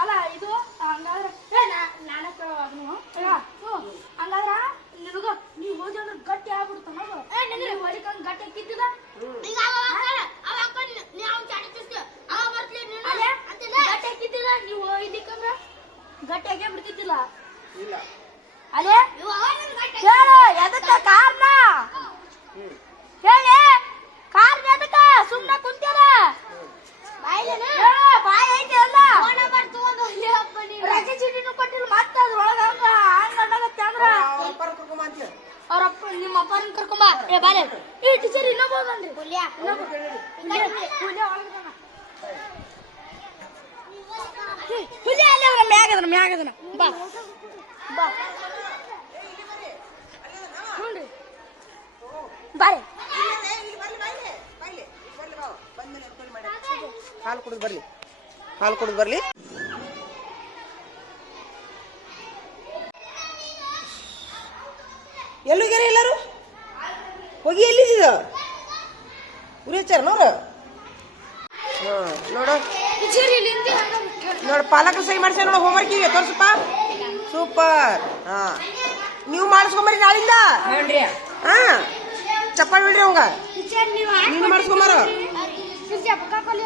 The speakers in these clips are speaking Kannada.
ಅಲ್ಲ ಇದು ಹಂಗಾದ್ರೆ ನಾನಕ್ಕ ಹಂಗಾದ್ರ ನಿನಗ ನೀವ್ ಹೋಗಿ ಅಂದ್ರೆ ಗಟ್ಟಿ ಆಗ್ಬಿಡ್ತಾನ ಹೊಡಿಕಂಗ್ ಗಟ್ಟಿ ಕಿತ್ತಿದ ಗಟ್ಟಿ ಕಿತ್ತಿದ ನೀವು ಇದಕ್ಕಂದ್ರ ಗಟ್ಟಿ ಆಗೇ ಬಿಡ್ತಿದ್ದಿಲ್ಲ ಅಲ್ಲೇ ಹೇಳು ಎದಕ್ಕ ಕಾರಣ ಹೇಳಿ ಕಾರಣ ಎದಕ್ಕ ಸುಮ್ಮನೆ ಕುಂತಿಯಲ್ಲ ಬಾಯ್ ಐತಿ ಅಲ್ಲ ರಜೆ ಚೀಟಿನೂ ಕೊಟ್ಟಿಲ್ಲ ಮತ್ತೆ ಅದ್ರೊಳಗ ಹಂಗತ್ತೆ ಅಂದ್ರ ಅವ್ರಪ್ಪ ನಿಮ್ಮ ಅಪ್ಪರನ್ನ ಕರ್ಕೊಂಬ ಏ ಬಾಲೆ ಈ ಟೀಚರ್ ಇನ್ನೊಬ್ಬಂದ್ರಿ ಹುಲಿಯ ಅಲ್ಲೇ ಮ್ಯಾಗದನ ಬಾ ಬಾ ನೋಡ್ರಿ ಬಾರೆ ಹಾಲು ಕುಡಿದು ಬರ್ಲಿ ಎಲ್ಲಿಗಾರ ಎಲ್ಲರೂ ಹೋಗಿ ಎಲ್ಲಿದ್ದೀರ ಉರಿಚಾರ ನೋಡು ನೋಡು ನೋಡು ಪಾಲಕರು ಸಹಿ ಮಾಡ್ಸ ನೋಡು ಹೋಮ್ವರ್ಕ್ ಇವೆ ತೋರ್ಸಪ್ಪ ಸೂಪರ್ ಹಾ ನೀವು ಮಾಡಿಸ್ಕೊಂಬರಿ ನಾಳಿಂದ ಹಾ ಚಪ್ಪಾಳಿ ಬಿಡ್ರಿ ಅವಂಗ ನೀನು ಮಾಡಿಸ್ಕೊಂಬಾರ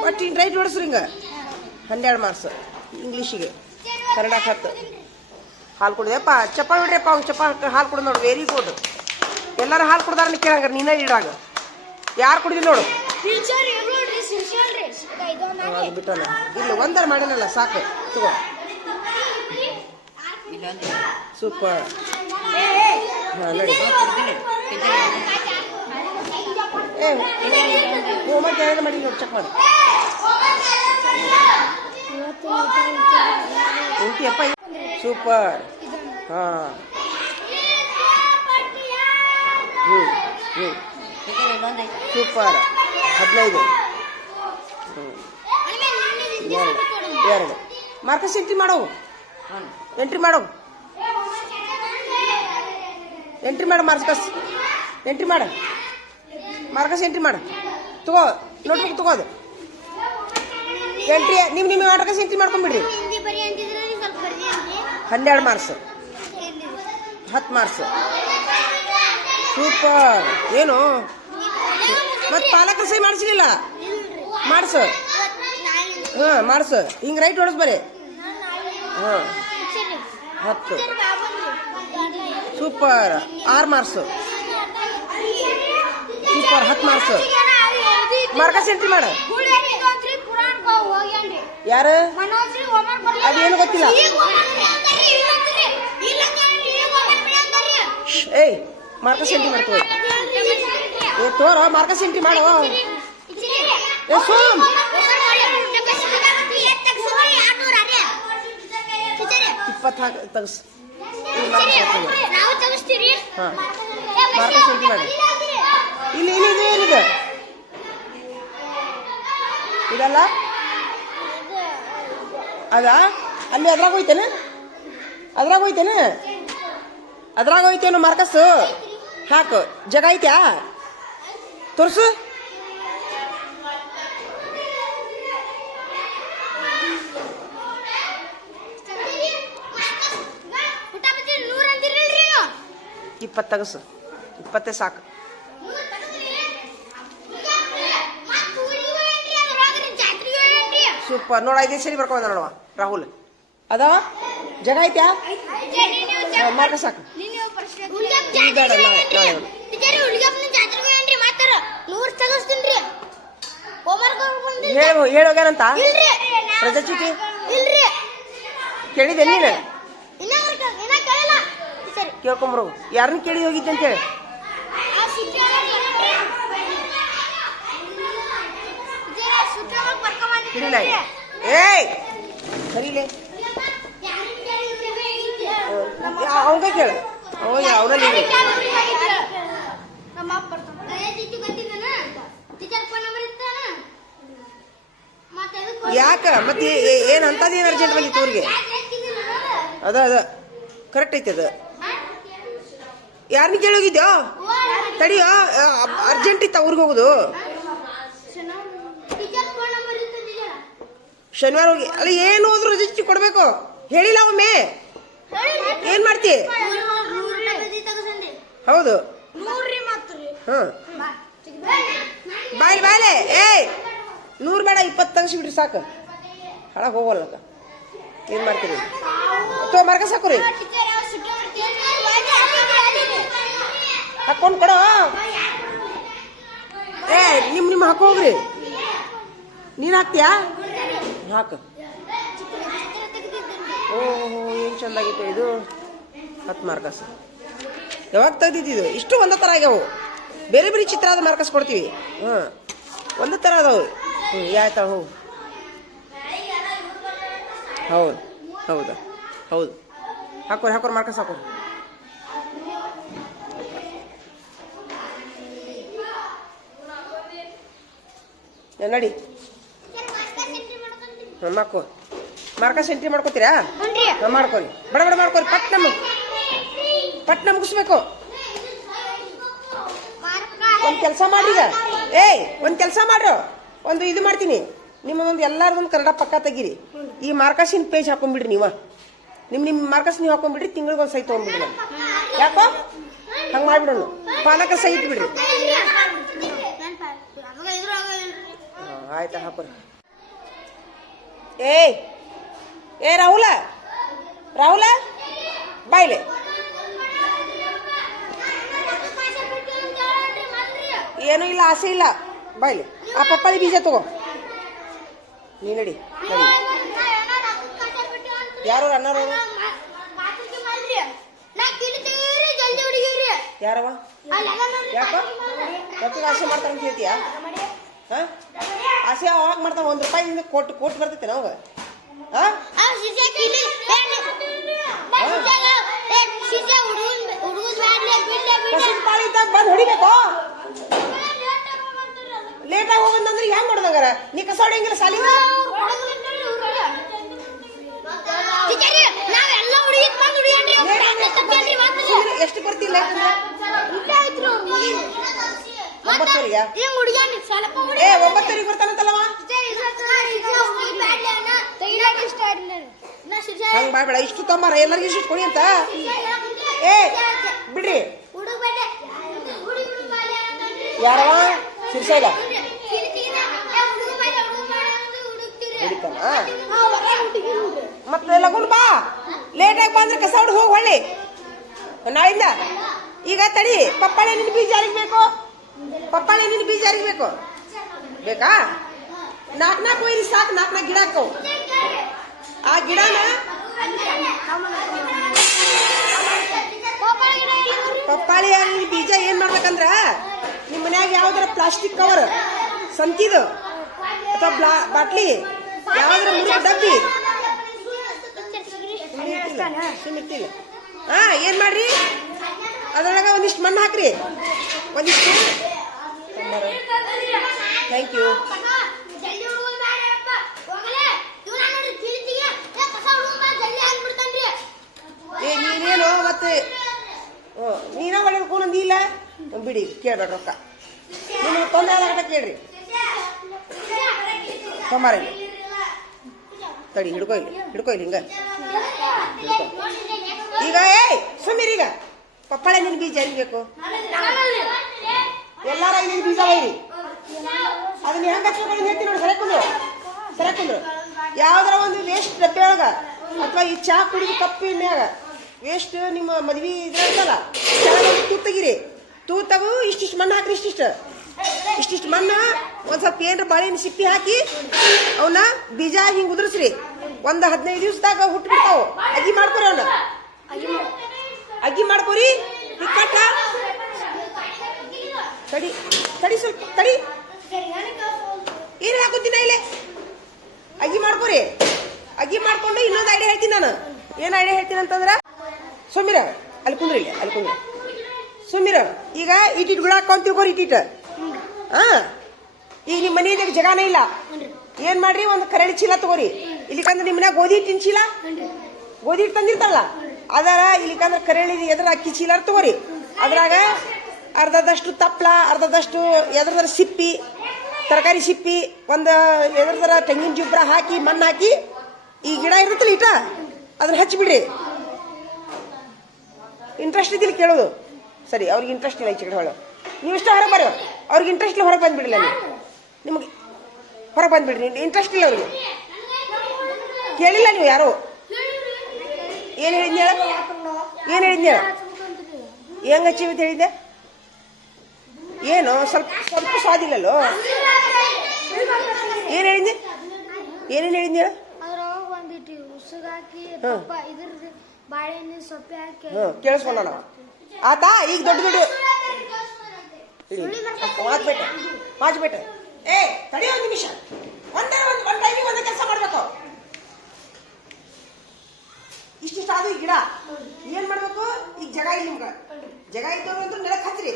ಒಟ್ಟು ರೈಟ್ ಹೊಡ್ಸ್ರಿ ಹಿಂಗ 12 ಮಾರ್ಕ್ಸ್ ಇಂಗ್ಲೀಷಿಗೆ ಕನ್ನಡ 10 ಹಾಲು ಕುಡಿದಪ್ಪ ಚಪ್ಪಾಳಿ ಬಿಡ್ರಿಯಪ್ಪ ಅವ್ನು ಹಾಲು ಕುಡಿದ್ ನೋಡು ವೆರಿ ಗುಡ್ ಎಲ್ಲರೂ ಹಾಲು ಕುಡ್ದಾರ ಕೇಳಂಗ ನೀನೇ ಇಡಾಗ ಯಾರು ಕುಡಿದಿ ನೋಡು ಬಿಟ್ಟಲ್ಲ ಇಲ್ಲ ಒಂದರ ಮಾಡಿನಲ್ಲ ಸಾಕು ತಗೋ ಸೂಪರ್ ಹಾ ನೋಡಿ ಹೋಮ್ವರ್ಕ್ ಏನಾದ್ರು ಮಾಡಿ ನೋಡಿ ಚೆಕ್ ಮಾಡಿ ಉಂಟಿಯಪ್ಪ ಸೂಪರ್ ಹಾ ಸೂಪರ್ 15 2 ಮಾರ್ಕಸ್ ಎಂಟ್ರಿ ಮಾಡವು ಎಂಟ್ರಿ ಮಾಡು ಮಾರ್ಕಸ್ ಎಂಟ್ರಿ ಮಾಡು ತಗೋ ನೋಟ್ಬುಕ್ ತಗೋದು ಎಂಟ್ರಿ ನಿಮ್ಮ ಮಾರ್ಕಸ್ ಎಂಟ್ರಿ ಮಾಡ್ಕೊಂಡ್ಬಿಡ್ರಿ 12 ಮಾರ್ಕ್ಸ್ 10 ಮಾರ್ಕ್ಸ್ ಸೂಪರ್ ಏನು ಮತ್ತೆ ಪಾಲಕರು ಸಹಿ ಮಾಡಿಸಲಿಲ್ಲ ಮಾಡಿಸು ಹಾಂ ಮಾಡಿಸು ಹಿಂಗೆ ರೈಟ್ ಹೊಡೆಸ್ ಬರೀ ಹಾಂ 10 super 6 marks super 10 marks Marcus entry ಮಾಡ ಯಾರು ಅದೇನು ಗೊತ್ತಿಲ್ಲ ಏಯ್ ಮಾರ್ಕಸ್ ಎಂಟ್ರಿ ಮಾಡ್ಕೋ ಏ ತೋರ ಮಾರ್ಕಸ್ ಎಂಟ್ರಿ ಮಾಡು ಏ ಸೋಮ್ 20 ತಗಸ್ ಹಾಂ ಮಾರ್ಕಸ್ ಎಂಟ್ರಿ ಮಾಡಿ ಇಲ್ಲಿ ಏನಿದೆ ಇದಲ್ಲ ಅದ ಅಲ್ಲಿ ಅದ್ರಾಗ ಹೋಯ್ತೇನು ಮಾರ್ಕಸ್ ಹಾಕು ಜಾಗ ಐತ್ಯಾ ತೋರ್ಸು ತಗಸು 20 ಸಾಕು ಸೂಪರ್ ನೋಡ 5 ಸರಿ ಬರ್ಕೊಂಡ ನೋಡುವ ರಾಹುಲ್ ಅದಾವ ಜಾಗ ಐತ್ಯಾ ಮಾರ್ಕ ಸಾಕು ಹೇಳೋಗ್ಯಾರಂತ ರಜಾ ಚೀಟಿ ಕೇಳಿದೆ ನೀನು ಕೇಳ್ಕೊಂಬರು ಯಾರನ್ನ ಕೇಳಿ ಹೋಗಿದ್ದೆ ಅಂತ ಹೇಳಿ ಏಯ್ ಸರಿಲೇ ಅವಂಗ ಕೇಳ ಅವರಲ್ಲಿ ಯಾಕ ಮತ್ತೆ ಏನ್ ಅಂತದೇನು ಅರ್ಜೆಂಟ್ ಬಂದಿತ್ತು ಅವ್ರಿಗೆ ಅದ ಕರೆಕ್ಟ್ ಐತೆ ಅದ ಯಾರನ್ನ ಕೇಳೋಗಿದ್ಯೋ ತಡಿಯೋ ಅರ್ಜೆಂಟ್ ಇತ್ತ ಊರಿಗೆ ಹೋಗುದು ಶನಿವಾರ ಹೋಗಿ ಅಲ್ಲ ಏನು ಹೋದ್ರು ರಜಿಸ್ಟ್ರಿ ಕೊಡ್ಬೇಕು ಹೇಳಿಲ್ಲ ಒಮ್ಮೆ ಏನ್ ಮಾಡ್ತಿ ಹೌದು ಹ ಬಾಯ್ಲೆ ಏಯ್ 100 ಬೇಡ 20 ತೆಗಿಸ್ಬಿಡ್ರಿ ಸಾಕು ಹಾಳಾಗ ಹೋಗಲ್ಲ ಏನ್ ಮಾಡ್ತೀರಿ ಅಥವಾ ಮಾರ್ಕಸ್ ಹಾಕೋರಿ ಹಾಕೊಂಡ್ ಕೊಡೋ ಏ ನಿಮ್ಮ ಹಾಕೋಗ್ರಿ ನೀನ್ ಹಾಕ್ತೀಯಾ ಹಾಕ ಓಹೋ ಏನ್ ಚಂದಾಗಿತ್ತು ಇದು 10 ಮಾರ್ಕಸ್ ಯಾವಾಗ ತೆಗ್ದಿದ್ದು ಇಷ್ಟು ಒಂದೇ ಥರ ಆಗ್ಯಾವು ಬೇರೆ ಬೇರೆ ಚಿತ್ರದ ಮಾರ್ಕಸ್ ಕೊಡ್ತೀವಿ ಒಂದೇ ಥರ ಅದಾವು ಯಾಯ್ತಾವ ಹೌದು ಹೌದು ಹೌದಾ ಹೌದು ಹಾಕೋರಿ ಮಾರ್ಕಸ್ ಹಾಕೋರಿ ನಡಿ ಹಾಕೋ ಮಾರ್ಕಸ್ ಎಂಟ್ರಿ ಮಾಡ್ಕೋತೀರಾ ಮಾಡ್ಕೊರಿ ಬಡ ಮಾಡ್ಕೊರಿ ಪಟ್ನ ಮುಗಿಸ್ಬೇಕು ಒಂದ್ ಕೆಲಸ ಮಾಡ್ರಿ ಒಂದ್ ಕೆಲಸ ಮಾಡ್ರು ಒಂದು ಇದು ಮಾಡ್ತೀನಿ ನಿಮ್ಮದೊಂದು ಎಲ್ಲಾರ್ದೊಂದು ಕನ್ನಡ ಪಕ್ಕ ತೆಗೀರಿ ಈ ಮಾರ್ಕಸಿನ ಪೇಜ್ ಹಾಕೊಂಡ್ಬಿಡ್ರಿ ನೀವು ನಿಮ್ಮ ಮಾರ್ಕಸ್ ನೀವು ಹಾಕೊಂಡ್ಬಿಡ್ರಿ ತಿಂಗಳಿಗೊಂದು ಸಹಿ ತೊಗೊಂಡ್ಬಿಡ್ರಿ ನಾನು ಯಾಕೋ ಹಂಗೆ ಮಾಡ್ಬಿಡೋಣ ಪಾಲಕ ಸಹಿ ಇಟ್ಬಿಡ್ರಿ ಆಯ್ತಾ ಹಾಕೋರಿ ಏ ರಾಹುಲ ಬಾಯ್ಲೆ ಏನೂ ಇಲ್ಲ ಆಸೆ ಇಲ್ಲ ಬಾಯ್ಲೆ ಆ ಪಪ್ಪಾಳಿ ಬೀಜ ತಗೋ ನೀ ನಡಿ ಯಾರು ಅಣ್ಣಾರು ಯಾರವ ಯಾಕೋ ಮಕ್ಕಳು ಆಸೆ ಮಾಡ್ತಾರ ಅಂತ ಹೇಳ್ತೀಯಾ ಆಸೆ ಅವಾಗ ಮಾಡ್ತಾವ $1 ರೂಪಾಯಿ ಕೋಟ್ ಬರ್ತೈತೆ ನಾವು ಬಂದು ಹೊಡಿಬೇಕು ಲೇಟಾಗಿ ಹೋಗಂದ್ರೆ ಹೆಂಗ್ ಮಾಡೋದಂಗಾರ ನೀ ಕಸ ಹೊಡಿಯಂಗಿಲ್ಲ ಸಾಲಿನ ಎಷ್ಟು ಬರ್ತಿಲ್ಲ 9:00 ಬರ್ತಾನಂತಲ್ಲವ ಹಂಗ ಮಾಡ್ಬೇಡ ಇಷ್ಟು ತೊಂಬಾರ ಎಲ್ಲರಿಗೂ ಇಷ್ಟು ಕೊಡಿ ಅಂತ ಬಿಡ್ರಿ ಯಾರವ ಸಿರ್ಸೈಲ ಮತ್ತೆ ಲಗುನ್ ಬಾ ಲೇಟಾಗಿ ಬಂದ್ರೆ ಕಸ ಹೊಡ್ ಹೋಗಿ ಹೊಳ್ಳಿ ನಾಳಿಂದ ಈಗ ತಡಿ ಪಪ್ಪಾಳಿ ನಿನ್ನ ಬೀಜ ಅರಿಬೇಕು ಬೇಕಾ 4 ಒಯ್ರಿ ಸಾಕು 4 ಗಿಡ ಹಾಕವು ಆ ಗಿಡನ ಪಪ್ಪಾಳಿ ಬೀಜ ಏನ್ ಮಾಡ್ಬೇಕಂದ್ರ ನಿಮ್ಮ ಮನ್ಯಾಗ ಯಾವ್ದಾರ ಪ್ಲಾಸ್ಟಿಕ್ ಕವರ್ ಸಂತಿದು ಅಥವಾ ಬಾಟ್ಲಿ ಯಾವ್ದಾರ ಮುರುಗ ಡಬ್ಬಿ ಸುಮ್ಮಿರ್ತಿಲ್ಲ ಏನ್ ಮಾಡ್ರಿ ಅದ್ರೊಳಗ ಒಂದಿಷ್ಟು ಮಣ್ಣು ಹಾಕ್ರಿ ಒಂದಿಷ್ಟು ಥ್ಯಾಂಕ್ ಯು ನೀನೇನು ಮತ್ತೆ ನೀನ ಒಳ್ಳೆ ಕೂನಂದಿ ಇಲ್ಲ ಬಿಡಿ ಕೇಳ್ಬೇಡ ರೊಕ್ಕ ನಿಮ್ಗೆ ತೊಂದರೆ ಆದಾಗ ಕೇಳ್ರಿ ಸೋಮಾರ ತಡಿ ಹಿಡ್ಕೊ ಇಲ್ಲಿ ಹಿಂಗ ಈಗ ಸುಮ್ಮೀರಿ ಈಗ ಪಪ್ಪಾಳೆ ನಿನ್ ಬೀಜ ಅರಿಬೇಕು ಎಲ್ಲಾರ ನಿನ್ ಬೀಜ ಒಯ್ರಿ ಅದನ್ನ ಹೆಂಗ ಹಚ್ಕೊಂಡು ಹೇಳ್ತೀನಿ ನೋಡಿ ಸರಕುಂದ್ರು ಯಾವ್ದಾರ ಒಂದು ವೇಸ್ಟ್ ಡಬ್ಬೆ ಒಳಗ ಅಥವಾ ಈ ಚಾ ಕುಡಿದು ಕಪ್ಪಿನ್ಯಾಗ ವೇಸ್ಟ್ ನಿಮ್ಮ ಮದ್ವಿ ಇದ್ರಲ್ಲ ತೂತ್ ತೆಗೀರಿ ತೂತಾಗು ಇಷ್ಟಿಷ್ಟು ಮಣ್ಣು ಹಾಕ್ರಿ ಇಷ್ಟಿಷ್ಟು ಮಣ್ಣು ಒಂದ್ ಸ್ವಲ್ಪ ಏನ್ರ ಬಾಳೆಹಣ್ಣು ಸಿಪ್ಪಿ ಹಾಕಿ ಅವನ್ನ ಬೀಜ ಹಿಂಗ್ ಉದುರಿಸ್ರಿ ಒಂದು 15 ದಿವಸದಾಗ ಹುಟ್ಬಿಡ್ತಾವು ಅಜ್ಜಿ ಮಾಡ್ಕೊರಿ ಅವನ್ನ ಅಗ್ಗಿ ಮಾಡ್ಕೋರಿ ಹಿಕ್ಕಟ್ಟ ತಡಿ ಸ್ವಲ್ಪ ತಡಿ ಏನ್ ಹಾಕೋತೀನಿ ಇಲ್ಲೇ ಅಗ್ಗಿ ಮಾಡ್ಕೋರಿ ಅಗ್ಗಿ ಮಾಡ್ಕೊಂಡು ಇನ್ನೊಂದು ಐಡಿಯಾ ಹೇಳ್ತೀನಿ ನಾನು ಏನ್ ಐಡಿಯಾ ಹೇಳ್ತೀನಿ ಅಂತಂದ್ರ ಸುಮ್ಮಿರ ಅಲ್ಲಿ ಕುಂದ್ರಿ ಸುಮ್ಮಿರ ಈಗ ಇಟ್ಟಿಟ್ ಗುಳ ಹಾಕೊಂಡ್ ತಿಳ್ಕೊರಿ ಇಟ್ಟಿಟ್ ಈಗ ನಿಮ್ಮ ಮನೆಯಾಗ ಜಗಾನೇ ಇಲ್ಲ ಏನ್ ಮಾಡ್ರಿ ಒಂದು ಕರಡಿ ಚೀಲ ತಗೋರಿ ಇಲ್ಲಿಕಂದ್ರೆ ನಿಮ್ಮ ಮನ್ಯಾಗ ಗೋಧಿ ಹಿಟ್ಟಿನ ಚೀಲ ಗೋಧಿ ಹಿಟ್ಟು ತಂದಿರ್ತಾರಲ್ಲ ಅದರ ಇಲ್ಲಿಕಂದ್ರೆ ಕರಳಿ ಎದ್ರ ಅಕ್ಕಿ ಚೀಲ ತಗೋರಿ ಅದ್ರಾಗ ಅರ್ಧದಷ್ಟು ತಪ್ಪಲ, ಅರ್ಧದಷ್ಟು ಎದ್ರದರ ಸಿಪ್ಪಿ, ತರಕಾರಿ ಸಿಪ್ಪಿ, ಒಂದು ಎದ್ರದರ ತೆಂಗಿನ ಜುಬ್ರ ಹಾಕಿ ಮಣ್ಣು ಹಾಕಿ ಈ ಗಿಡ ಇರ್ತೈತಿಲ್ಲ ಈಟ ಅದನ್ನ ಹಚ್ಚಿಬಿಡ್ರಿ. ಇಂಟ್ರೆಸ್ಟ್ ಇದ್ದಿಲ್ಲ ಕೇಳೋದು. ಸರಿ, ಅವ್ರಿಗೆ ಇಂಟ್ರೆಸ್ಟ್ ಇಲ್ಲ ಈಚೆ ಕಡೆ ಹೊಳ. ನೀವು ಇಷ್ಟ ಹೊರಗೆ ಬರ್ರಿ, ಅವ್ರಿಗೆ ಇಂಟ್ರೆಸ್ಟ್ ಇಲ್ಲ ಹೊರಗೆ ಬಂದುಬಿಡಲ್ಲ. ನಿಮಗೆ ಹೊರಗೆ ಬಂದುಬಿಡ್ರಿ, ಇಂಟ್ರೆಸ್ಟ್ ಇಲ್ಲ ಅವ್ರಿಗೆ. ಕೇಳಿಲ್ಲ ನೀವು ಯಾರು. ಏನು ಹೇಳಿದ್ನ ಏನು ಹೇಳಿದ್ನ ಹೆಂಗೆ ಹಚ್ಚಿವಿ ಅಂತ ಹೇಳಿದ್ದೆ? ಏನು ಸ್ವಲ್ಪ ಸ್ವಲ್ಪ ಸ್ವಾದಿಲ್ಲಲ್ಲೋ. ಏನು ಹೇಳಿದ್ದೆ? ಏನೇನು ಹೇಳಿದ್ನ ಹೇಳ? ಕೇಳಿಸ್ಕೊಂಡ ಆತಾ. ಈಗ ದೊಡ್ಡ ದೊಡ್ಡ ಮಾಚ್ಬೇಟ. ಏ ತಡಿ ಒಂದು ನಿಮಿಷ, ಒಂದು ಟೈಮಿಗೆ ಒಂದು ಕೆಲಸ ಮಾಡ್ಬೇಕು. ಇಷ್ಟಿಷ್ಟ ಅದು ಈ ಗಿಡ ಏನ್ ಮಾಡ್ಬೇಕು? ಈಗ ಜಗ ಇಲ್ಲ ನಿಮ್ಗೆ. ಜಗ ಇದ್ದವ್ರು ಅಂತೂ ನೆಲಕ್ಕೆ ಹಚ್ಚ್ರಿ.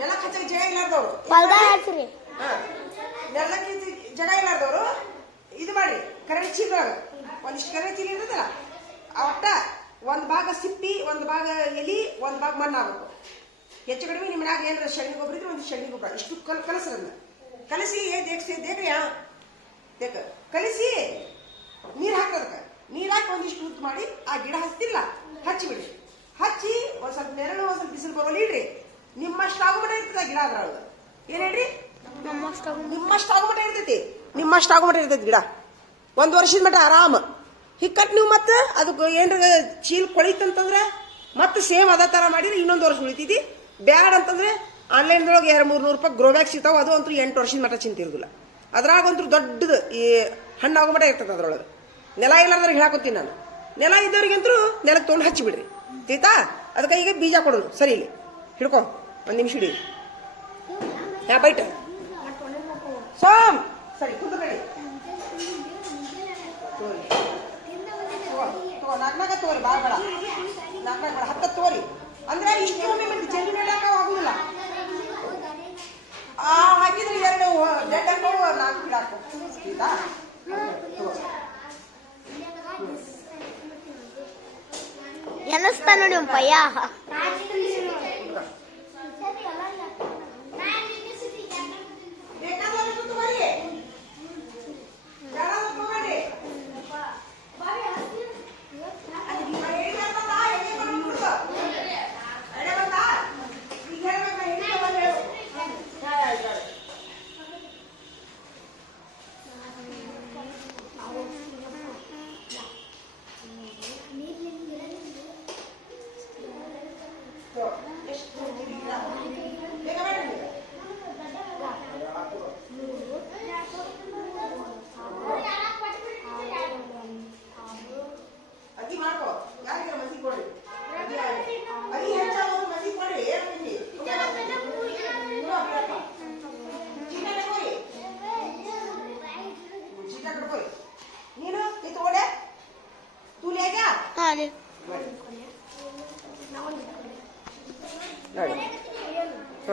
ನೆಲಕ್ಕೆ ಹಚ್ಚಕ್ಕೆ ಜಗ ಇಲ್ಲಾರ್ದವ್ರು ನೆಲಕ್ಕೆ ಜಗ ಇಲ್ಲಾರ್ದವ್ರು ಇದು ಮಾಡಿ, ಕರೆಂಟ್ ಚೀಲದಾಗ ಒಂದಿಷ್ಟು ಕರೆಂಟ್ ಚೀಲ ಇರ್ತದಲ್ಲ, ಒಟ್ಟ ಒಂದು ಭಾಗ ಸಿಪ್ಪಿ, ಒಂದು ಭಾಗ ಎಲಿ, ಒಂದು ಭಾಗ ಮಣ್ಣು ಆಗ್ಬೇಕು. ಹೆಚ್ಚು ಕಡಿಮೆ ನಿಮ್ಮ ಮನ್ಯಾಗ ಏನಾರ ಸಗಣಿ ಗೊಬ್ಬರ ಇದ್ರೆ ಒಂದು ಸಗಣಿ ಗೊಬ್ಬರ ಇಷ್ಟು ಕಲಸ್ರನ್ನ ಕಲಸಿ ಕಲಿಸಿ ನೀರು ಹಾಕೋದಕ್ಕೆ. ನೀರು ಹಾಕಿ ಒಂದಿಷ್ಟು ಉತ್ತು ಮಾಡಿ ಆ ಗಿಡ ಹಚ್ತಿಲ್ಲ ಹಚ್ಚಿಬಿಡ್ರಿ. ಹಚ್ಚಿ ಒಂದ್ ಸ್ವಲ್ಪ ನೆರಳು, ಒಂದ್ ಸ್ವಲ್ಪ ಬಿಸಿಲು ಬರೋಲ್ಲ ಇಡ್ರಿ. ನಿಮ್ಮಷ್ಟು ಆಗುಮಟ ಇರ್ತದ ಗಿಡ ಅದ್ರೊಳಗ. ಏನ್ ಹೇಳ್ರಿ? ನಿಮ್ಮಷ್ಟು ಆಗುಮಟ ಇರ್ತೈತಿ. ನಿಮ್ಮಷ್ಟು ಆಗುಮಟ ಇರ್ತೈತಿ ಗಿಡ. 1 ವರ್ಷದ ಮಟ್ಟ ಆರಾಮ ಹಿಕ್ಕಟ್. ನೀವು ಮತ್ತೆ ಅದಕ್ಕೆ ಏನ್ರ ಚೀಲ್ ಕೊಳಿತಂತಂದ್ರೆ ಮತ್ತೆ ಸೇಮ್ ಅದೇ ತರ ಮಾಡಿದ್ರೆ ಇನ್ನೊಂದು ವರ್ಷ ಉಳಿತೈತಿ. ಬ್ಯಾಡ್ ಅಂತಂದ್ರೆ ಆನ್ಲೈನ್ದೊಳಗೆ 200-300 ರೂಪಾಯಿ ಗ್ರೋ ಬ್ಯಾಗ್ ಸಿಗ್ತಾವ. ಅದು ಅಂತೂ 8 ವರ್ಷದ ಮಟ್ಟ ಚಿಂತಿರುದಿಲ್ಲ. ಅದ್ರಾಗಂತೂ ದೊಡ್ಡದು ಈ ಹಣ್ಣು ಆಗುಮಟ ಇರ್ತದೆ ಅದ್ರೊಳಗೆ. ನೆಲ ಇಲ್ಲಾರ್ದ್ರೆ ಹೇಳಾಕೋತೀನಿ ನಾನು. ನೆಲ ಇದ್ದವ್ರಿಗಂತೂ ನೆಲಕ್ಕೆ ತೊಗೊಂಡು ಹಚ್ಚಿಬಿಡ್ರಿ. ಆಯ್ತಾ? ಅದಕ್ಕೆ ಈಗ ಬೀಜ ಕೊಡೋದು. ಸರಿ, ಇಲ್ಲಿ ಹಿಡ್ಕೊ, 1 ನಿಮಿಷ ಹಿಡಿ. ಬೈಟ್ ಸೋಮ್. ಸರಿ, ಕುಂದ್ರಬೇಡಿ. ನಾಲ್ಕನಾಗ ತೋರಿ, ಭಾಳ ಬೇಡ. ನಾಲ್ಕನಾಗ ಬೇಡ, 10 ತೋರಿ. ಅಂದ್ರೆ ಇಷ್ಟು ಒಮ್ಮೆ ಮತ್ತೆ ಜಲ್ದಿ ನೆಡಾಕ ಆಗುದಿಲ್ಲ. ಹಾಕಿದ್ರೆ 2 ಡೆಡ್ ಹಾಕೋ, 4 ಗಿಡ ಹಾಕೋ. ಆಯ್ತಾ? ಎನಸ್ತಾ ನೋಡಿ ಪಯ್ಯ.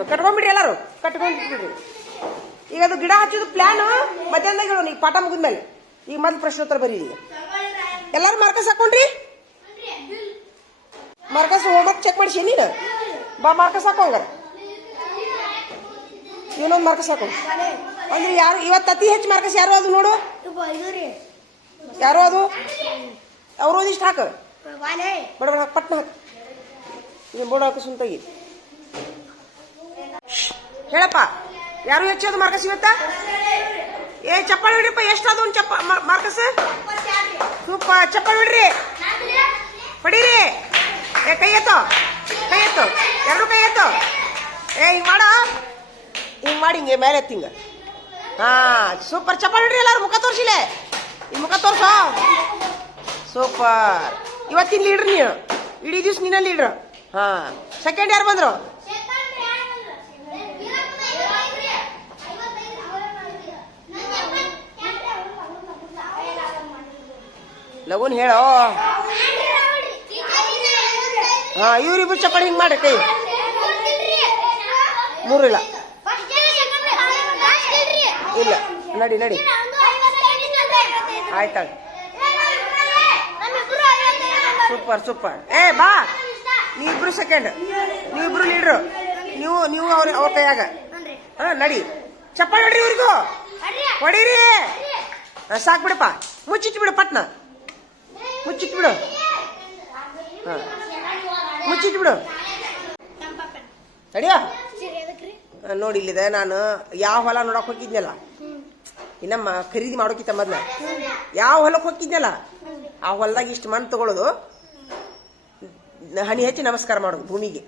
ಕಟ್ಕೊಂಡ್ಬಿಡ್ರಿ, ಎಲ್ಲಾರು ಕಟ್ಕೊಂಡ್ಬಿಡ್ರಿ. ಈಗ ಅದು ಗಿಡ ಹಚ್ಚೋದು ಪ್ಲಾನ್ ಮಧ್ಯಾಹ್ನದಾಗ ಹೇಳೋಣ. ಈಗ ಪಾಠ ಮುಗಿದ್ಮೇಲೆ ಈಗ ಮೊದಲು ಪ್ರಶ್ನೋತ್ತರ ಬರೀ. ಎಲ್ಲಾರು ಮಾರ್ಕಸ್ ಹಾಕೊಂಡ್ರಿ? ಮಾರ್ಕಸ್ ಹೋಮ್ವರ್ಕ್ ಚೆಕ್ ಮಾಡಿಸಿ ನೀನು ಬಾ. ಮಾರ್ಕಸ್ ಹಾಕೋಂಗಾರ ಇನ್ನೊಂದು ಮಾರ್ಕಸ್ ಹಾಕೋ. ಅಂದ್ರೆ ಯಾರು ಇವತ್ತು ಅತಿ ಹೆಚ್ಚು ಮಾರ್ಕಸ್ ಯಾರು ಅದು ನೋಡು. ಯಾರು ಅದು? ಅವ್ರು ಒಂದಿಷ್ಟು ಹಾಕ, ಬಡ ಬಡ ಪಟ್ನ ಹಾಕ. ಬೋರ್ಡ್ ಹಾಕ ಸುಂತಾಗಿ ಹೇಳಪ್ಪ. ಯಾರು ಹೆಚ್ಚದು ಮಾರ್ಕಸ್ ಇವತ್ತ? ಏ ಚಪ್ಪಾಳೆ ಬಿಡ್ರಿಪ್ಪ. ಎಷ್ಟಾದ ಒಂದು ಮಾರ್ಕಸ್? ಸೂಪರ್, ಚಪ್ಪಾಳೆ ಬಿಡ್ರಿ, ಹೊಡೀರಿ. ಏ ಕೈ ಎತ್ತೋ, ಕೈ ಎತ್ತು, 2 ಕೈ ಎತ್ತು. ಏ ಹಿಂಗ್ ಮಾಡ, ಹಿಂಗ್ ಮಾಡಿ, ಹಿಂಗೆ ಮೇಲೆ ಎತ್ತಿಂಗ. ಹಾ ಸೂಪರ್, ಚಪ್ಪಾಳೆ ಬಿಡ್ರಿ ಎಲ್ಲಾರು. ಮುಖ ತೋರ್ಸಿಲೆ, ಈ ಮುಖ ತೋರ್ಸೋ. ಸೂಪರ್. ಇವತ್ತಿನ ಲೀಡ್ರ್ ನೀವು, ಇಡೀ ದಿವ್ಸ ನೀನ ಲೀಡ್ರ್. ಹಾ ಸೆಕೆಂಡ್ ಯಾರು ಬಂದ್ರು? ಲಗುನ್ ಹೇಳೋ. ಹಾ ಇವ್ರಿಬ್ರು ಚಪ್ಪಾಳೆ ಹಿಂಗ್ ಮಾಡ್ರಿ. ಕೈ 3 ಇಲ್ಲ ಇಲ್ಲ. ನಡಿ ನಡಿ, ಆಯ್ತಾ? Super super. ಏ ಬಾ, ನೀವಿಬ್ರು ಸೆಕೆಂಡ್, ನೀವಿಬ್ರು ಲೀಡ್ರು. ನೀವು ಅವ್ರ ಕೈಯಾಗ ಹಾ ನಡಿ ಚಪ್ಪಾಳೆ ಹೊಡ್ರಿ ಇವ್ರಿಗೂ ಹೊಡೀರಿ ಸಾಕ್ ಬಿಡಪ್ಪ ಮುಚ್ಚಿಟ್ಟು ಬಿಡು ಪಟ್ನ ಮುಚ್ಚಿಟ್ಟು ಬಿಡು ಹಾ ಮುಚ್ಚಿಟ್ಟು ಬಿಡು ನಡಿಯೋ ನೋಡಿ ಇಲ್ಲಿದೆ ನಾನು ಯಾವ ಹೊಲ ನೋಡಕ್ ಹೋಗಿದ್ನಲ್ಲ ಇನ್ನಮ್ಮ ಖರೀದಿ ಮಾಡೋಕಿತ್ತ ಮೊದ್ಲ ಯಾವ ಹೊಲಕ್ಕೆ ಹೋಗಿದ್ನಲ್ಲ ಆ ಹೊಲದಾಗ ಇಷ್ಟು ಮಣ್ಣು ತಗೊಳ್ಳೋದು ಹನಿ ಹಚ್ಚಿ ನಮಸ್ಕಾರ ಮಾಡೋದು ಭೂಮಿಗೆ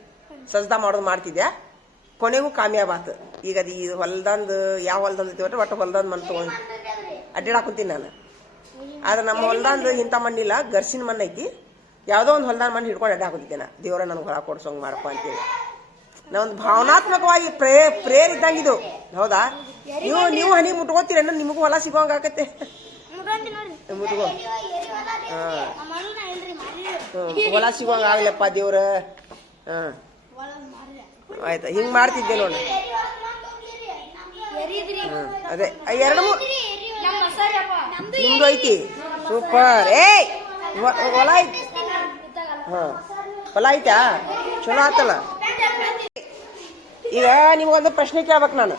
ಸಜ್ದಾ ಮಾಡೋದು ಮಾಡ್ತಿದ್ದೆ ಕೊನೆಗೂ ಕಾಮ್ಯಾಬಾತು ಈಗ ಅದು ಈ ಹೊಲ್ದಂದು ಯಾವ ಹೊಲ್ದಂದು ಒಟ್ಟು ಹೊಲ್ದಂದು ಮಣ್ಣು ತಗೊಂಡು ಅಡ್ಡಾಡಾಕುಂತೀನಿ ನಾನು ಆದ್ರೆ ನಮ್ಮ ಹೊಲ್ದಂದು ಇಂಥ ಮಣ್ಣಿಲ್ಲ ಗರ್ಸಿನ ಮಣ್ಣು ಐತಿ ಯಾವುದೋ ಒಂದು ಹೊಲ್ದಾನ ಮಣ್ಣು ಹಿಡ್ಕೊಂಡು ಅಡ್ಡಾಕುತ್ತಿದ್ದೆ ನಾ ದೇವರ ನನಗೆ ಹೊಲ ಕೊಡ್ಸೋಂಗೆ ಮಾಡಪ್ಪ ಅಂತೇಳಿ ನಾವೊಂದು ಭಾವನಾತ್ಮಕವಾಗಿ ಪ್ರೇರ್ ಇದ್ದಂಗಿದು ಹೌದಾ ನೀವು ಹನಿ ಮುಟ್ಕೋತೀರ ನಿಮಗೂ ಹೊಲ ಸಿಗೋಂಗ ಆಕತ್ತೆ ಮುಟ್ಕೋ ಹೊಲ ಸಿಗೋಂಗ ಆಗ್ಲಪ್ಪ ದೇವ್ರ ಆಯ್ತಾ ಹಿಂಗ್ ಮಾಡ್ತಿದ್ದೆ ನೋಡಿ ಅದೇ ಎರಡು ನಿಮ್ದು ಐತಿ ಸೂಪರ್ ಹೊಲ ಐತಿ ಹೊಲ ಐತಾ ಚಲೋ ಆತಲ್ಲ ಈಗ ನಿಮ್ಗೊಂದು ಪ್ರಶ್ನೆ ಕೇಳ್ಬೇಕು ನಾನು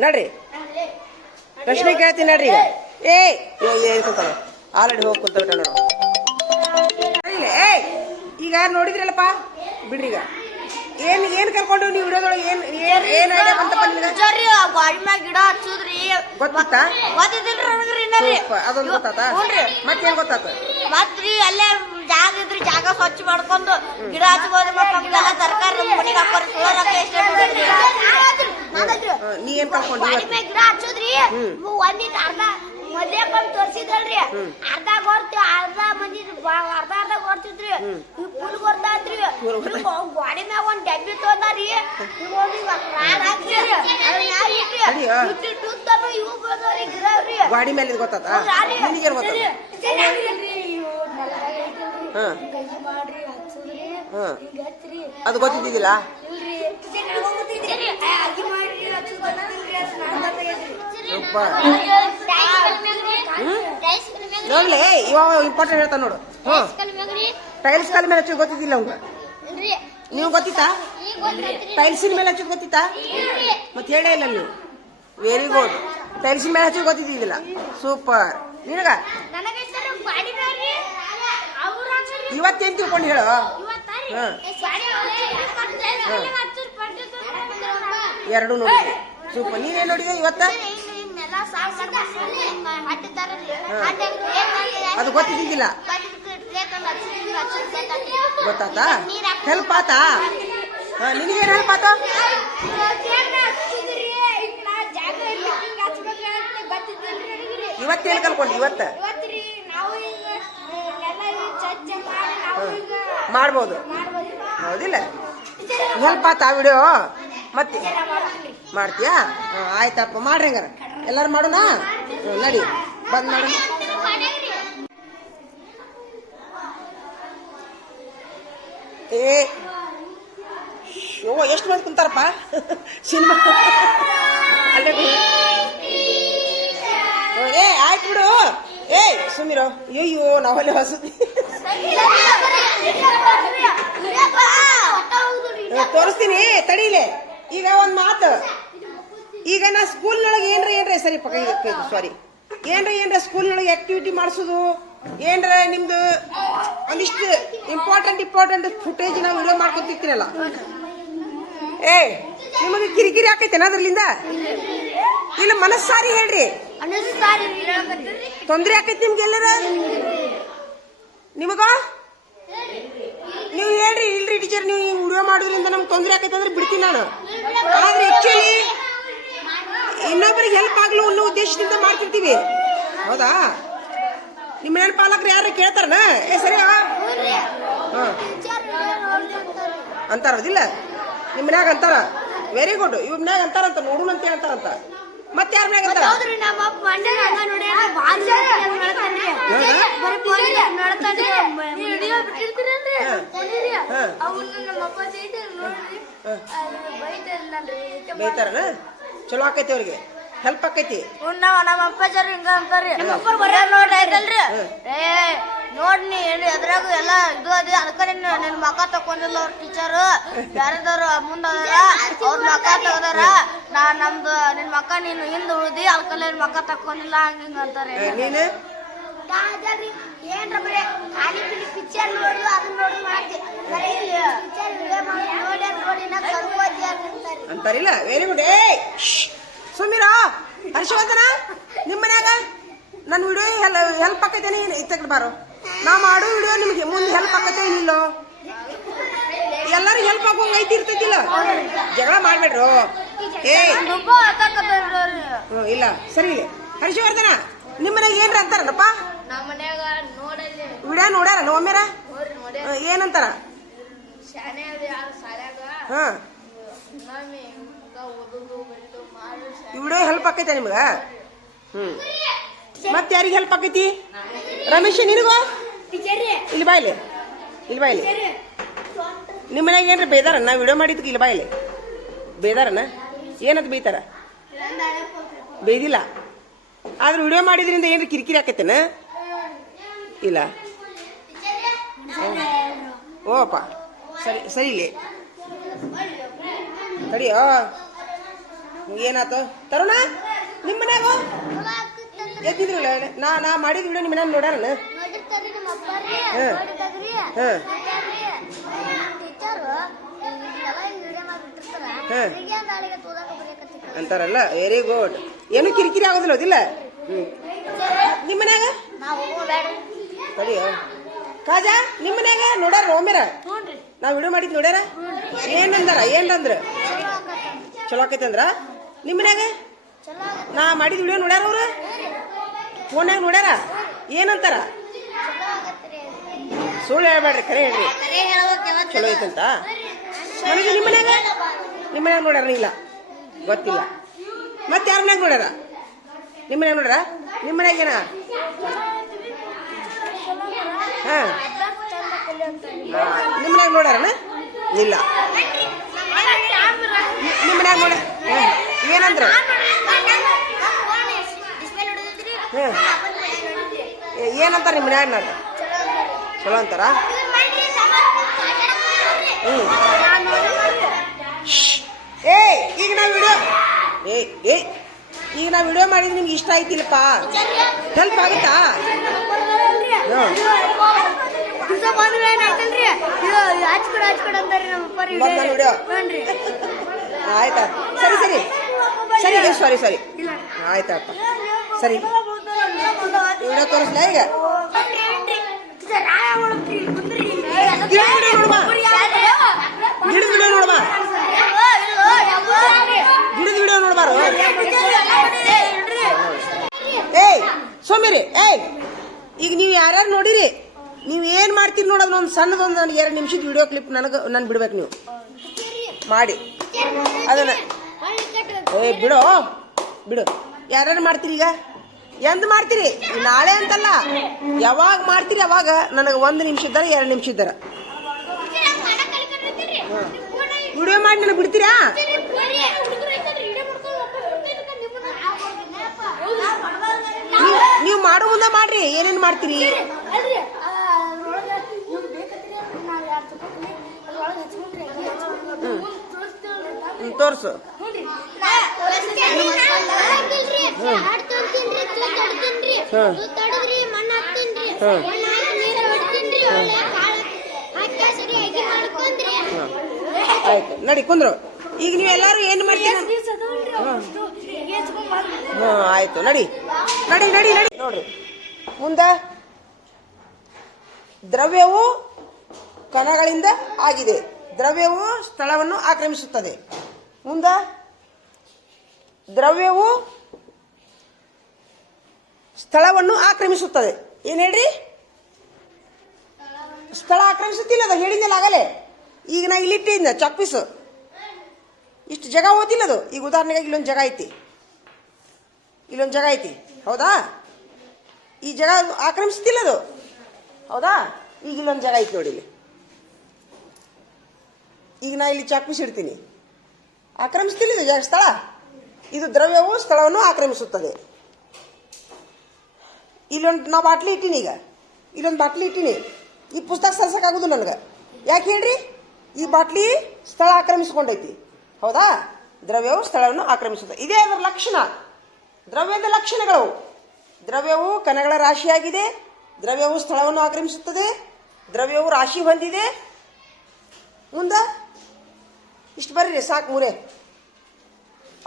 ನಡ್ರಿ ಪ್ರಶ್ನೆ ಕೇಳ್ತೀನಿ ನಡ್ರಿ ಈಗ ಕುಂತಾನ ಆಲ್ರೆಡಿ ಹೋಗಿ ಕುಂತ ನೋಡು ಈಗ ನೋಡಿದ್ರಲ್ಲಪ್ಪ ಬಿಡ್ರಿ ಈಗ ಏನ್ ಕರ್ಕೊಂಡು ನೀವು ವಿಡಿಯೋದೊಳಗೆ ಏನ್ ಐಡಿಯಾ ಬಂತಪ್ಪ ನಿಮ್ಗೆ ಗಾಡಿ ಮ್ಯಾಗ ಗಿಡ ಹಚ್ಚುದ್ರಿ ಗೊತ್ತಾತಾ ಗೊತ್ತಿದ್ದಿಲ್ರಿ ಅದೊಂದು ಗೊತ್ತಾತ ಮತ್ತೇನ್ ಗೊತ್ತಾತ ಮತ್ರಿ ಅಲ್ಲೇ ಜಾಗ ಇದ್ರಿ ಜಾಗ ಸ್ವಚ್ಛ ಮಾಡ್ಕೊಂಡು ಗಿಡ ಹಚ್ಬೋದು ಮಕ್ಕಳೆಲ್ಲ ತರಕಾರಿ ಮನಿಗೆ ಹಾಕೋರಿ ನೀ ಏನ್ ಕರ್ಕೊಂಡು ಗಿಡ ಹಚ್ಚುದ್ರಿ ಒಂದಿಟ್ ಅರ್ಧ ಮದ್ಯ ಬಂದ್ ತೋರ್ಸಿದಲ್ರಿ ಅರ್ಧ ಗೊರ್ತಿ ಅರ್ಧ ಮಂದಿ ಅರ್ಧ ಗೊರ್ತಿದ್ರಿ ಫುಲ್ ಗೊರ್ತಾತ್ರಿ ಗಾಡಿ ಮ್ಯಾಗ ಒಂದ್ ಡಬ್ಬಿ ತೊಂದಾರಿ ಗಾಡಿ ಮೇಲೆ ಗೊತ್ತಾತ ನಿನಗೇನ್ ಗೊತ್ತಾತ ಅದು ಗೊತ್ತಿದ್ದಿಲ್ಲ ನೋಡ್ಲಿ ಇವಾಗ ಇಂಪಾರ್ಟೆಂಟ್ ಹೇಳ್ತಾನ ನೋಡು ಟೈಲ್ಸ್ ಕಲ್ ಮೇಲೆ ಹಚ್ಚೋದು ಗೊತ್ತಿದ್ದಿಲ್ಲ ಅವಂಗ ನೀವು ಗೊತ್ತಿತ್ತಾ ಟೈಲ್ಸಿನ ಮೇಲೆ ಹಚ್ಚೋದು ಗೊತ್ತಿತ್ತಾ ಮತ್ತೆ ಹೇಳೇ ಇಲ್ಲ ನೀವು ವೆರಿ ಗುಡ್ ಟೈಲ್ಸಿನ ಮೇಲೆ ಹಚ್ಚೋದು ಗೊತ್ತಿದ್ದಿಲ್ಲ ಸೂಪರ್ ನಿನಗ ಇವತ್ತೇನ್ ತಿಳ್ಕೊಂಡು ಹೇಳು ಎರಡು ನೋಡಿ ಸೂಪರ್ ನೀನೇನ್ ನೋಡಿದೆ ಇವತ್ತ ಅದು ಗೊತ್ತಿದ್ದಿಲ್ಲ ಗೊತ್ತಾತ ಹೆಲ್ಪ್ ಆತಾ ನಿನಗೇನು ಹೆಲ್ಪ್ ಆತ ಇವತ್ತೇನು ಕಲ್ಕೊಂಡು ಇವತ್ತ ಮಾಡ್ಬೋದು ಹೌದಿಲ್ಲ ಹೆಲ್ಪ್ ಆತಾ ವಿಡಿಯೋ ಮತ್ತೆ ಮಾಡ್ತೀಯಾ ಆಯ್ತಪ್ಪ ಮಾಡ್ರಿ ಹಂಗಾರ ಎಲ್ಲಾರು ಮಾಡೋಣ ನಡಿ ಬಂದ್ ಮಾಡೋಣ ಎಷ್ಟು ಮಂದಿ ಕುಂತಾರಪ್ಪ ಸಿನಿಮಾ ಅಲ್ಲೇ ಆಯ್ತು ಬಿಡು ಸುಮಿರೋ ಅಯ್ಯೋ ನಾವಲ್ಲೇ ಹೊಸದಿ ತೋರಿಸ್ತೀನಿ ತಡೀಲೆ ಈಗ ಒಂದ್ ಮಾತು ಈಗ ನಾ ಸ್ಕೂಲ್ನೊಳಗೆ ಏನ್ರ ಸರಿ ಸಾರಿ ಏನ್ರ ಸ್ಕೂಲ್ನೊಳಗೆ ಆಕ್ಟಿವಿಟಿ ಮಾಡಿಸೋದು ಏನ್ರ ನಿಮ್ದು ಒಂದಿಷ್ಟು ಇಂಪಾರ್ಟೆಂಟ್ ಫುಟೇಜ್ ನಾವು ವಿಡಿಯೋ ಮಾಡ್ಕೊತಿರ್ತೀನಲ್ಲ ನಿಮಗೆ ಕಿರಿಕಿರಿ ಆಕೈತೇನ ಅದ್ರಲಿಂದ ಇಲ್ಲ ಮನಸ್ಸಾರಿ ಹೇಳ್ರಿ ತೊಂದ್ರೆ ಆಕೈತಿ ನಿಮ್ಗೆ ಎಲ್ಲರ ನಿಮಗ ನೀವು ಹೇಳ್ರಿ ಇಲ್ರಿ ಟೀಚರ್ ನೀವು ವಿಡಿಯೋ ಮಾಡೋದ್ರಿಂದ ನಮ್ಗೆ ತೊಂದರೆ ಆಕೈತೆ ಅಂದ್ರೆ ಬಿಡ್ತೀನಿ ನಾನು ಆದ್ರೆ ಆಕ್ಚುಲಿ ಇನ್ನೊಬ್ಬರಿಗೆ ಹೆಲ್ಪ್ ಆಗ್ಲು ಅನ್ನೋ ಉದ್ದೇಶದಿಂದ ಮಾಡ್ತಿರ್ತೀವಿ ಹೌದಾ ನಿಮ್ಮ ಮನೆ ಪಾಲಕರು ಯಾರು ಕೇಳ್ತಾರನ ಸರಿ ಅಂತಾರದಿಲ್ಲ ನಿಮ್ಮ ಮನ್ಯಾಗ ಅಂತಾರ ವೆರಿ ಗುಡ್ ಇವ್ ಮನ್ಯಾಗ ಅಂತಾರಂತ ನೋಡುಣ ಅಂತ ಹೇಳ್ತಾರಂತ ಮತ್ತೆ ಯಾರ ಮನ್ಯಾಗ ಅಂತಾರ ಬೈತಾರನ ಚಲೋ ಆಕೈತಿ ಅವ್ರಿಗೆ ಹೆಲ್ಪ್ ಆಕೈತಿ ನಮ್ಮ ಅಪ್ಪಾಜಾರ ಹಿಂಗ ಅಂತಾರಿ ನೋಡ್ರಿ ನೋಡ್ನಿ ಏನು ಎದ್ರಾಗ ಎಲ್ಲ ಇದು ಅದೇ ಅದಕ್ಕೆ ನಿನ್ ಮಕ್ಕ ತಕೊಂಡಿಲ್ಲ ಅವ್ರ ಟೀಚರ್ ಯಾರದಾರು ಮುಂದ ಅವ್ರ ಮಕ್ಕ ತಗದಾರ ನಮ್ದು ನಿನ್ ಮಕ್ಕ ನೀನು ಹಿಂದ್ ಉಳ್ದಿ ಅದಕ್ಕಲ್ಲ ನಿನ್ ಮಕ್ಕ ತಕೊಂಡಿಲ್ಲ ಹಂಗ ಅಂತಾರೆ ನೀನು ಏನ್ರ ಬರೇ ಖಾಲಿ ಪಿಕ್ಚರ್ ನೋಡು ಅದನ್ನ ನೋಡಿ ಮಾಡ್ತಿ ಅಂತಾರಿಲ್ಲ ವೆರಿ ಗುಡ್ ಏ ಸುಮೀರಾ ಹರ್ಷವರ್ಧನ ನಿಮ್ಮ ಮನ್ಯಾಗ ನನ್ನ ವಿಡಿಯೋ ಹೆಲ್ಪ್ ಆಕೈತೇನೆ ಇತ್ತಕಡೆ ಬಾರೋ ನಾ ಮಾಡೋ ವಿಡಿಯೋ ನಿಮ್ಗೆ ಮುಂದೆ ಹೆಲ್ಪ್ ಆಕೈತೆ ಏನಿಲ್ಲೋ ಎಲ್ಲರಿಗೂ ಹೆಲ್ಪ್ ಆಗೋಂಗ ಐತಿ ಇರ್ತೈತಿಲ್ಲ ಜಗಳ ಮಾಡ್ಬೇಡ್ರು ಏ ಇಲ್ಲ ಸರಿ ಇಲ್ಲ ಹರ್ಷವರ್ಧನ ನಿಮ್ಮ ಮನ್ಯಾಗ ಏನ್ರ ಅಂತಾರನಪ್ಪ ವಿಡಿಯೋ ನೋಡ್ಯಾರ ಒಮ್ಮೆರ ಏನಂತಾರ ಹಾ ವಿಡಿಯೋ ಹೆಲ್ಪ್ ಆಕೈತೆ ನಿಮ್ಗ ಮತ್ತೆ ಯಾರಿಗೆ ಹೆಲ್ಪ್ ಆಕೈತಿ ರಮೇಶ್ ನಿನಗೋ ಇಲ್ಲಿ ಬಾಯ್ಲಿ ನಿಮ್ಮ ಮನ್ಯಾಗ ಏನ್ರ ಬೇದಾರನ್ನ ವಿಡಿಯೋ ಮಾಡಿದ್ಕೆ ಇಲ್ಲಿ ಬಾಯ್ಲಿ ಬೇದಾರನ ಏನಂತ ಬೈತಾರ ಬೇಯ್ದಿಲ್ಲ ಆದ್ರೆ ವಿಡಿಯೋ ಮಾಡಿದ್ರಿಂದ ಏನ್ರ ಕಿರಿಕಿರಿ ಆಕೈತೇನ ಇಲ್ಲ ಓಪ ಸರಿ ಸರಿ ಇಲ್ಲಿ ತಡಿಯೋ ಏನಾತು ತರುಣ ನಿಮ್ಮ ಮನ್ಯಾಗ ಎದ್ದಿದ್ರಲ್ಲ ನಾ ಮಾಡಿದ ವಿಡಿಯೋ ನಿಮ್ಮ ಮನ್ಯಾಗ ನೋಡ್ಯಾರನ ಅಂತಾರಲ್ಲ ವೆರಿ ಗುಡ್ ಏನು ಕಿರಿಕಿರಿ ಆಗೋದಿಲ್ಲ ಅದಿಲ್ಲ ನಿಮ್ಮ ಮನ್ಯಾಗ ತಡಿಯೋ ಕಾಜಾ ನಿಮ್ಮ ಮನ್ಯಾಗ ನೋಡ್ಯಾರ ಒಮ್ಮೆರ ನಾವ್ ವಿಡಿಯೋ ಮಾಡಿದ್ ನೋಡ್ಯಾರ ಏನಂದ್ರ ಚಲೋ ಆಕೈತಿ ಅಂದ್ರ ನಿಮ್ಮ ಮನ್ಯಾಗ ನಾ ಮಾಡಿದ ವಿಡಿಯೋ ನೋಡ್ಯಾರ ಅವ್ರು ಫೋನ್ಯಾಗ ನೋಡ್ಯಾರ ಏನಂತಾರ ಸುಳ್ಳು ಹೇಳ್ಬೇಡ್ರಿ ಕರೆ ಹೇಳ್ರಿ ಚಲೋ ಐತಂತ ನನಗೆ ನಿಮ್ಮ ಮನ್ಯಾಗ ನೋಡ್ಯಾರ ಇಲ್ಲ ಗೊತ್ತಿಲ್ಲ ಮತ್ತೆ ಯಾರ ಮನ್ಯಾಗ ನೋಡ್ಯಾರ ನಿಮ್ಮ ಮನ್ಯಾಗ ನೋಡ್ಯಾರ ನಿಮ್ಮ ಮನ್ಯಾಗ ಏನ ಹಾ ನಿಮ್ಮ ಮನ್ಯಾಗ ನೋಡ್ಯಾರನ ಇಲ್ಲ ನಿಮ್ಮ ಮನ್ಯಾಗ ನೋಡ ಏನಂದ್ರ ಏನಂತಾರ ನಿಮ್ಮ ಮನ್ಯಾಗ ಚಲೋ ಅಂತಾರ ಏ ಈಗ ನಾ ವಿಡಿಯೋ ಈಗ ನಾ ವಿಡಿಯೋ ಮಾಡಿದ್ರೆ ನಿಮ್ಗೆ ಇಷ್ಟ ಆಯ್ತಿಲ್ಲಪ್ಪ ಹೆಲ್ಪ್ ಆಗುತ್ತಾ ವಿಡಿಯೋ ಆಯ್ತಾ ಸರಿ ಸರಿ ಸರಿ ಸಾರಿ ಆಯ್ತಪ್ಪ ಸರಿ ವಿಡಿಯೋ ತೋರಿಸ್ಲ ಈಗ ಗಿಡದ ವಿಡಿಯೋ ನೋಡ್ಬಾ ಏಯ್ ಸೋಮೇರಿ ಏಯ್ ಈಗ ನೀವು ಯಾರ್ಯಾರು ನೋಡಿರಿ ನೀವು ಏನ್ ಮಾಡ್ತೀರಿ ನೋಡೋದು ಒಂದು ಸಣ್ಣದೊಂದು ನನಗೆ 2 ನಿಮಿಷದ ವಿಡಿಯೋ ಕ್ಲಿಪ್ ನಾನು ಬಿಡ್ಬೇಕು ನೀವು ಮಾಡಿ ಅದನ್ನ ಬಿಡು ಯಾರ್ಯಾರು ಮಾಡ್ತೀರಿ ಈಗ ಎಂದ್ ಮಾಡ್ತೀರಿ ನಾಳೆ ಅಂತಲ್ಲ ಯಾವಾಗ ಮಾಡ್ತೀರಿ ಅವಾಗ ನನಗೆ 1 ನಿಮಿಷ ಇದ್ದಾರ 2 ನಿಮಿಷ ಇದ್ದಾರ ವಿಡಿಯೋ ಮಾಡಿ ನನಗೆ ಬಿಡ್ತೀರಾ ನೀವು ಮಾಡೋ ಮುಂದೆ ಮಾಡ್ರಿ ಏನೇನ್ ಮಾಡ್ತೀರಿ ತೋರ್ಸು ಆಯ್ತು ನಡಿ ಕುಂದ್ರು ಈಗ ನೀವೆಲ್ಲಾರು ಏನ್ ಮಾಡ್ತೀರಿ ಆಯ್ತು ನಡಿ ನೋಡ್ರಿ ಮುಂದೆ ದ್ರವ್ಯವು ಕಣಗಳಿಂದ ಆಗಿದೆ ದ್ರವ್ಯವು ಸ್ಥಳವನ್ನು ಆಕ್ರಮಿಸುತ್ತದೆ ಮುಂದೆ ದ್ರವ್ಯವು ಸ್ಥಳವನ್ನು ಆಕ್ರಮಿಸುತ್ತದೆ ಏನ್ ಹೇಳ್ರಿ ಸ್ಥಳ ಆಕ್ರಮಿಸುತ್ತಿಲ್ಲ ಅದು ಹೇಳಿದ್ನಲ್ಲ ಆಗಲೇ ಈಗ ನಾ ಇಲ್ಲಿಟ್ಟಿದ್ನ ಚಾಕ್ ಪೀಸ್ ಇಷ್ಟು ಜಾಗ ಓದಿಲ್ಲ ಅದು ಈಗ ಉದಾಹರಣೆಗೆ ಇಲ್ಲೊಂದು ಜಾಗ ಐತಿ ಹೌದಾ ಈ ಜಾಗ ಆಕ್ರಮಿಸ್ತಿಲ್ಲ ಅದು ಹೌದಾ ಈಗ ಇಲ್ಲೊಂದು ಜಾಗ ಐತಿ ನೋಡಿ ಇಲ್ಲಿ ಈಗ ನಾ ಇಲ್ಲಿ ಚಾಕ್ ಪೀಸ್ ಇಡ್ತೀನಿ ಆಕ್ರಮಿಸ್ತಿಲ್ಲ ಇದು ಜಾಗ ಸ್ಥಳ ಇದು ದ್ರವ್ಯವು ಸ್ಥಳವನ್ನು ಆಕ್ರಮಿಸುತ್ತದೆ ಇಲ್ಲೊಂದು ನಾ ಬಾಟ್ಲಿ ಇಟ್ಟಿನಿ ಈಗ ಇಲ್ಲೊಂದು ಬಾಟ್ಲಿ ಇಟ್ಟಿನಿ. ಈ ಪುಸ್ತಕ ಸರ್ಸಕ್ಕಾಗೋದು ನನಗೆ. ಯಾಕೆ ಹೇಳ್ರಿ? ಈ ಬಾಟ್ಲಿ ಸ್ಥಳ ಆಕ್ರಮಿಸ್ಕೊಂಡೈತಿ. ಹೌದಾ? ದ್ರವ್ಯವು ಸ್ಥಳವನ್ನು ಆಕ್ರಮಿಸುತ್ತದೆ. ಇದೇ ಅದರ ಲಕ್ಷಣ. ದ್ರವ್ಯದ ಲಕ್ಷಣಗಳು. ದ್ರವ್ಯವು ಕಣಗಳ ರಾಶಿಯಾಗಿದೆ. ದ್ರವ್ಯವು ಸ್ಥಳವನ್ನು ಆಕ್ರಮಿಸುತ್ತದೆ. ದ್ರವ್ಯವು ರಾಶಿ ಹೊಂದಿದೆ. ಮುಂದ ಇಷ್ಟು ಬರೀರಿ ಸಾಕು. ಮೂರೇ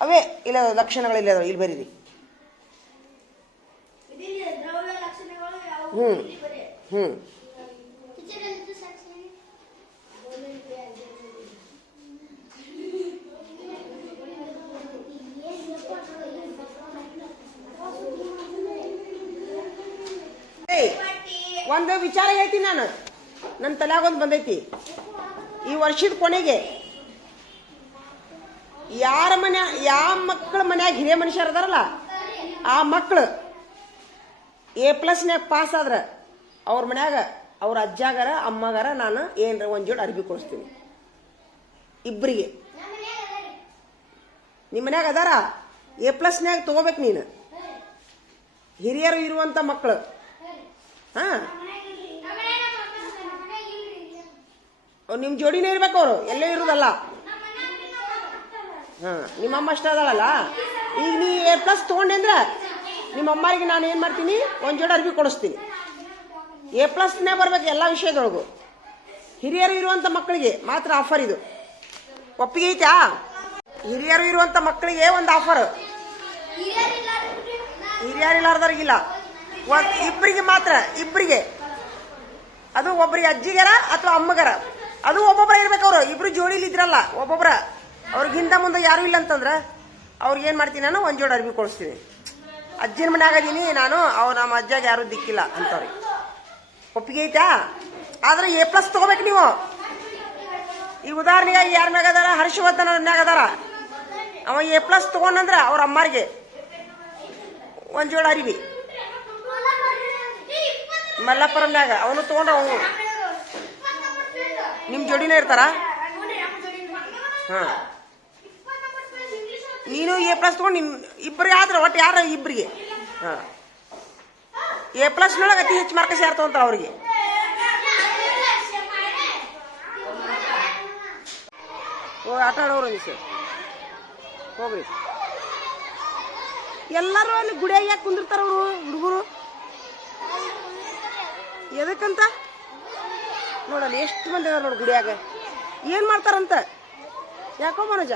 ಅವೇ ಇಲ್ಲ ಲಕ್ಷಣಗಳಿಲ್ಲ. ಇಲ್ಲಿ ಬರೀರಿ. ಹ್ಮ್ ಒಂದು ವಿಚಾರ ಹೇಳ್ತೀನಿ ನಾನು. ನನ್ನ ತಲೆಯಾಗೊಂದು ಬಂದೈತಿ. ಈ ವರ್ಷದ ಕೊನೆಗೆ ಯಾವ ಮಕ್ಕಳ ಮನ್ಯಾಗ ಹಿರಿಯ ಮನುಷ್ಯರು ಅದಾರಲ್ಲ, ಆ ಮಕ್ಕಳು A+ನ್ಯಾಗ ಪಾಸ್ ಆದ್ರ ಅವ್ರ ಮನ್ಯಾಗ ಅವ್ರ ಅಜ್ಜಾಗಾರ ಅಮ್ಮಗಾರ ನಾನು ಏನ್ರ ಒಂದ್ ಜೋಡಿ ಅರ್ಬಿ ಕೊಡಿಸ್ತೀನಿ. ಇಬ್ಬರಿಗೆ. ನಿಮ್ಮ ಮನ್ಯಾಗ ಅದಾರ A+ನ್ಯಾಗ ತಗೋಬೇಕು ನೀನು. ಹಿರಿಯರು ಇರುವಂತ ಮಕ್ಕಳು. ಹಾ, ನಿಮ್ ಜೋಡಿನೇ ಇರ್ಬೇಕು. ಅವರು ಎಲ್ಲೇ ಇರುದಲ್ಲ. ಹಾ, ನಿಮ್ಮಮ್ಮ ಅಷ್ಟ ಅದಳಲ್ಲ. ಈಗ ನೀ A+ ತಗೊಂಡೆ ಅಂದ್ರ ನಿಮ್ಮ ಅಮ್ಮರಿಗೆ ನಾನು ಏನ್ ಮಾಡ್ತೀನಿ, ಒಂದ್ ಜೋಡಿ ಅರ್ಬಿ ಕೊಡಿಸ್ತೀನಿ. A+ನೇ ಬರ್ಬೇಕು ಎಲ್ಲಾ ವಿಷಯದೊಳಗು. ಹಿರಿಯರು ಇರುವಂತ ಮಕ್ಕಳಿಗೆ ಮಾತ್ರ ಆಫರ್ ಇದು. ಒಪ್ಪಿಗೆ ಐತಾ? ಹಿರಿಯರು ಇರುವಂತ ಮಕ್ಕಳಿಗೆ ಒಂದು ಆಫರ್. ಹಿರಿಯರಿಲ್ಲಾರ್ದವ್ರಿಗಿಲ್ಲ. ಇಬ್ಬರಿಗೆ ಮಾತ್ರ. ಇಬ್ಬರಿಗೆ. ಅದು ಒಬ್ಬರಿಗೆ ಅಜ್ಜಿಗಾರ ಅಥವಾ ಅಮ್ಮಗಾರ. ಅದು ಒಬ್ಬೊಬ್ಬರ ಇರ್ಬೇಕು. ಅವರು ಇಬ್ರು ಜೋಡಿಲಿ ಇದ್ರಲ್ಲ, ಒಬ್ಬೊಬ್ರ. ಅವ್ರಿಗೆ ಹಿಂದ ಮುಂದೆ ಯಾರು ಇಲ್ಲ ಅಂತಂದ್ರ ಅವ್ರಿಗೆ ಏನ್ ಮಾಡ್ತೀನಿ, ನಾನು ಒಂದ್ ಜೋಡಿ ಅರ್ಬಿ ಕೊಡಿಸ್ತೀನಿ. ಅಜ್ಜಿನ ಮನೆ ಆಗದೀನಿ ನಾನು, ಅವ್ರು ನಮ್ಮ ಅಜ್ಜಾಗ ಯಾರು ದಿಕ್ಕಿಲ್ಲ ಅಂತವ್ರಿ. ಒಪ್ಪಿಗೆ ಐತಾ? ಆದ್ರೆ A+ ತಗೋಬೇಕು ನೀವು. ಈ ಉದಾಹರಣೆಗಾಗಿ ಯಾರ ಮ್ಯಾಗ ಅದಾರ? ಹರ್ಷವರ್ಧನ ಮ್ಯಾಗ ಅದಾರ. ಅವ A+ ತಗೊಂಡಂದ್ರ ಅವ್ರ ಅಮ್ಮಾರಿಗೆ ಒಂದ್ ಜೋಡಿ ಅರಿವಿ. ಮಲ್ಲಪ್ಪರ ಮ್ಯಾಗ ಅವನು ತಗೊಂಡ್ರ ಅವನು ನಿಮ್ ಜೋಡಿನೇ ಇರ್ತಾರ. ಹಾ, ನೀನು A+ ತಗೊಂಡು ಇಬ್ಬರಿಗೆ ಆದ್ರೆ ಒಟ್ಟು ಯಾರ ಇಬ್ಬರಿಗೆ. ಹಾ, A+ನೊಳಗೆ ಅತಿ ಹೆಚ್ಚು ಮಾರ್ಕಸ್ ಯಾರು ತಗೊಂತಾರ ಅವ್ರಿಗೆ. ಆಟ ಆಡೋರು ಅನಿಸ ಹೋಗ್ರಿ. ಎಲ್ಲರೂ ಅಲ್ಲಿ ಗುಡಿಯಾಗ ಯಾಕೆ ಕುಂದಿರ್ತಾರ ಅವರು ಹುಡುಗರು? ಎದಕ್ಕಂತ ನೋಡಲ್ಲ ಎಷ್ಟು ಮಂದಿ ಅದಾರ ನೋಡಿ ಗುಡಿಯಾಗ. ಏನ್ ಮಾಡ್ತಾರಂತ? ಯಾಕೋ ಮನೋಜ,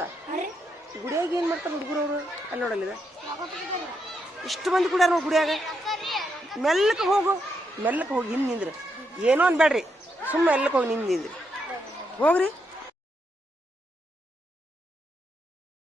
ಗುಡಿಯಾಗ ಏನ್ ಮಾಡ್ತಾರ ಹುಡುಗರು ಅವರು? ಅಲ್ಲಿ ನೋಡಲ್ಲ ಇಷ್ಟು ಮಂದಿ ಕುಡಿಯಾರ ನೋಡಿ ಗುಡಿಯಾಗ. ಮೆಲ್ಲಕ್ಕೆ ಹೋಗು, ಮೆಲ್ಲಕ್ಕೆ ಹೋಗಿ ಹಿಂದ್ ನಿಂದ್ರಿ. ಏನೋ ಅನ್ಬೇಡ್ರಿ, ಸುಮ್ಮನೆ ಎಲ್ಲಕ್ಕೆ ಹೋಗಿ ನಿಂದ್ರಿ. ಹೋಗ್ರಿ.